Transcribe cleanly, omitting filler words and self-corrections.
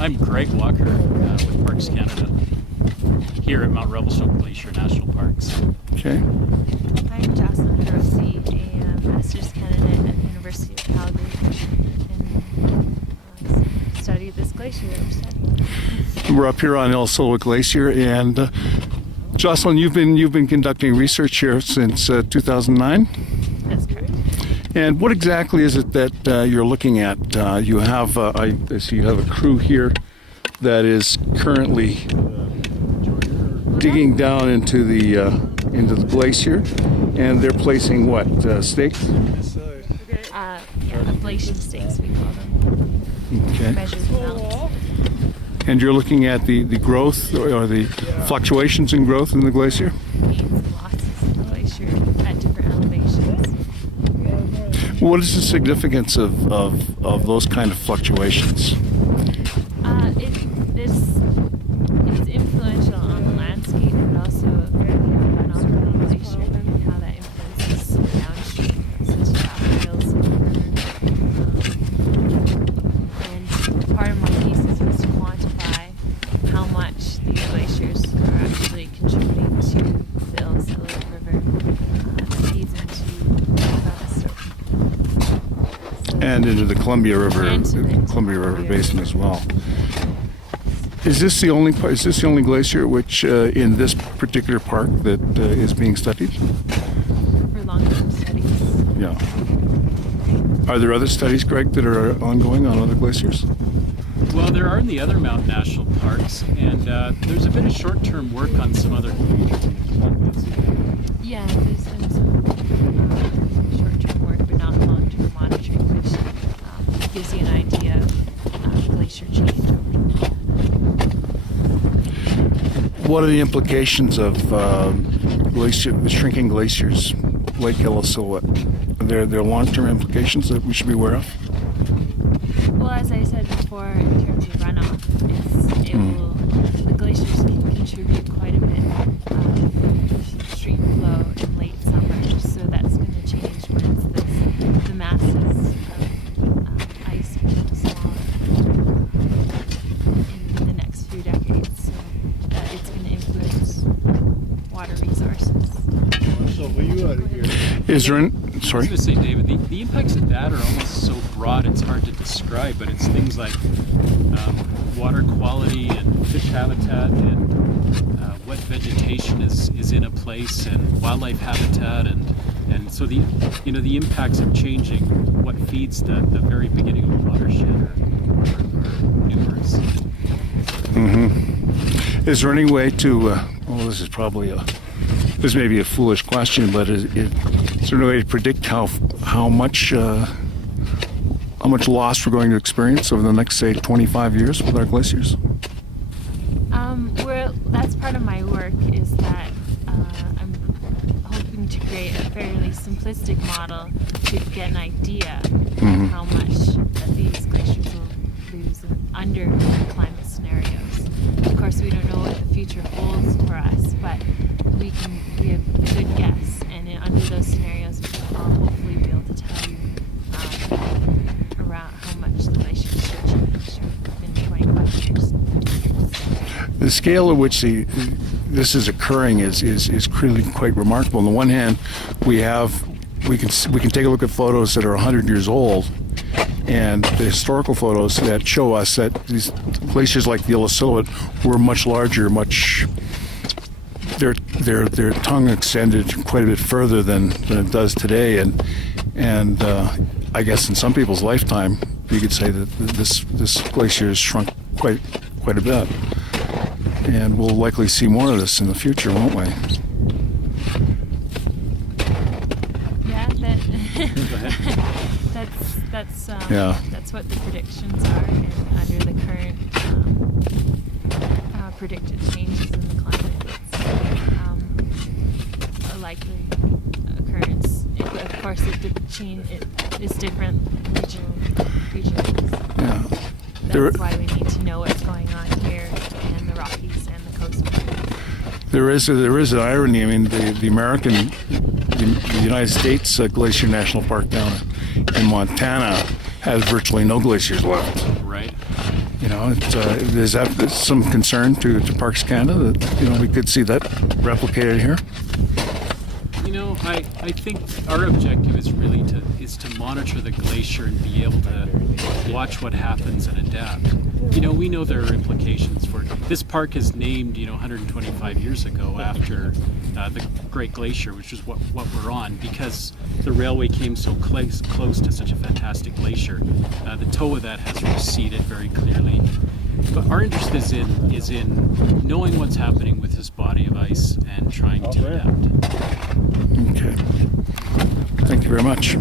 I'm Gregg with Parks Canada, here at Mount Revelstoke Glacier National Parks. Okay. I'm Jocelyn, Hirose, a master's candidate at the University of Calgary, and study this glacier that we're studying. We're up here on Illecillewaet Glacier, and Jocelyn, you've been conducting research here since 2009. That's correct. And what exactly is it that you're looking at? You have I see you have a crew here that is currently digging down into the glacier, and they're placing what stakes? Ablation stakes, we call them. Okay. Measure the melt. And you're looking at the growth or the fluctuations in growth in the glacier? Gains and losses in the glacier at different elevations. What is the significance of those kind of fluctuations? It's influential on the landscape, but also the runoff of the glacier and how that influences downstream, such as trails and and part of my thesis was to quantify how much these glaciers are actually contributing to the Illecillewaet River that feeds into And into the Columbia River basin as well. Is this the only glacier which in this particular park that is being studied? for long-term studies. Yeah. Are there other studies, Gregg, that are ongoing on other glaciers? Well, there are in the other mountain national parks, and there's a bit of short-term work on some other glaciers in the Columbia. Yeah, there's been some short-term work, but not long-term monitoring, which gives you an idea of glacier change over time. What are the implications of shrinking glaciers, Lake Illecillewaet? Are there long-term implications that we should be aware of? Well, as I said before, in terms of runoff, the glaciers can contribute quite a bit of stream flow in late summer, so that's going to change once the masses of ice become smaller in the next few decades. So it's going to influence water resources. So will you out of here? Is there any, I was sorry? going to say, David, the impacts of that are almost so broad it's hard to describe, but it's things like water quality and fish habitat and what vegetation is in a place and wildlife habitat and so the impacts of changing what feeds the very beginning of a watershed are numerous. Mm-hmm. Is there any way to? This may be a foolish question, but is there any way to predict how much loss we're going to experience over the next, say, 25 years with our glaciers? That's part of my work, is that I'm hoping to create a fairly simplistic model to get an idea of how much that these glaciers will lose under climate scenarios. Of course, we don't know what the future holds for us, but we have a good guess, and under those scenarios, I'll hopefully be able to tell you around how much the glaciers should change within 25 years. The scale at which this is occurring is really quite remarkable. On the one hand, we can take a look at photos that are 100 years old, and the historical photos that show us that these glaciers like the Illecillewaet were much larger, their tongue extended quite a bit further than it does today, and I guess in some people's lifetime, you could say that this glacier has shrunk quite a bit, and we'll likely see more of this in the future, won't we? Yeah, that's what the predictions are, and under the current predicted changes in the climate, it's a likely occurrence. Of course, it is different regions. Yeah. That's why we need to know what's going on here and the Rockies and the coastline. There is an irony. I mean, the United States Glacier National Park down in Montana has virtually no glaciers left. Right. You know, is that some concern to Parks Canada that, you know, we could see that replicated here? You know, I think our objective is really to monitor the glacier and be able to watch what happens and adapt. You know, we know there are implications for it. This park is named, you know, 125 years ago after the Great Glacier, which is what we're on, because the railway came so close to such a fantastic glacier. The toe of that has receded very clearly. But our interest is in knowing what's happening with this body of ice and trying to adapt. Okay. Thank you very much.